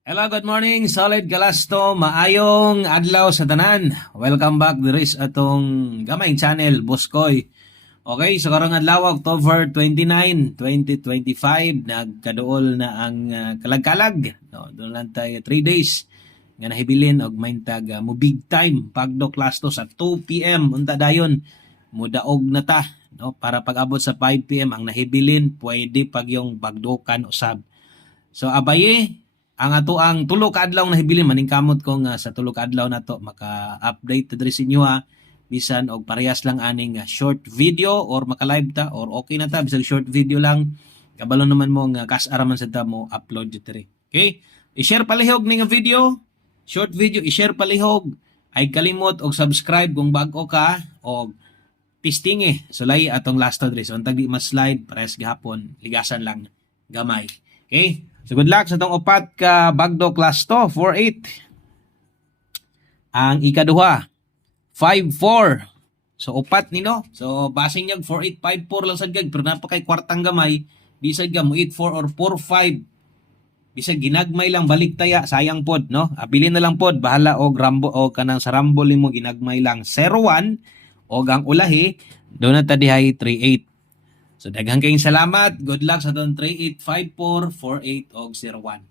Hello, good morning. Solid Galasto, maayong adlaw sa tanan. Welcome back diri sa atong gamay channel, Boskoy. Okay, so karong adlaw October 29, 2025, nagkaduol na ang kalag-kalag. No, doon lang tayo 3 days nga nahibilin og main tag mo big time pagdo class to sa 2 PM unta dayon mudaog na ta, no, para pag-abot sa 5 PM ang nahibilin pwede pag yung bagdokan usab. So abaye ang ato ang tulo ka adlaw na hibilin maningkamot ko nga sa tulo ka adlaw nato maka-update ta diri sa inyo ha, bisan og parehas lang aning short video or maka-live ta or okay na ta bisan short video lang kabalo naman mo nga kas-araman sa ta mo upload diri. Okay? I-share palihog ning video, short video i-share palihog, ay kalimot og subscribe kung bag-o ka og pistingi sulay atong last address untag di mas slide pares gihapon ligasan lang gamay. Okay? So good luck sa tong upat ka bagdo class to 48. Ang ikaduha 54. So upat ni no. So basing niya 4854 lang sad gag pero napakay kwartang gamay bisag ka mo 84 or 45. Bisag ginagmay lang balik taya sayang pod no. Abilin na lang pod bahala og rambo o kanang sa rambol nimo ginagmay lang 01 og ang ulahi do na ta dihay 38. So daghang kayong salamat. Good luck sa ton 385448 og 01.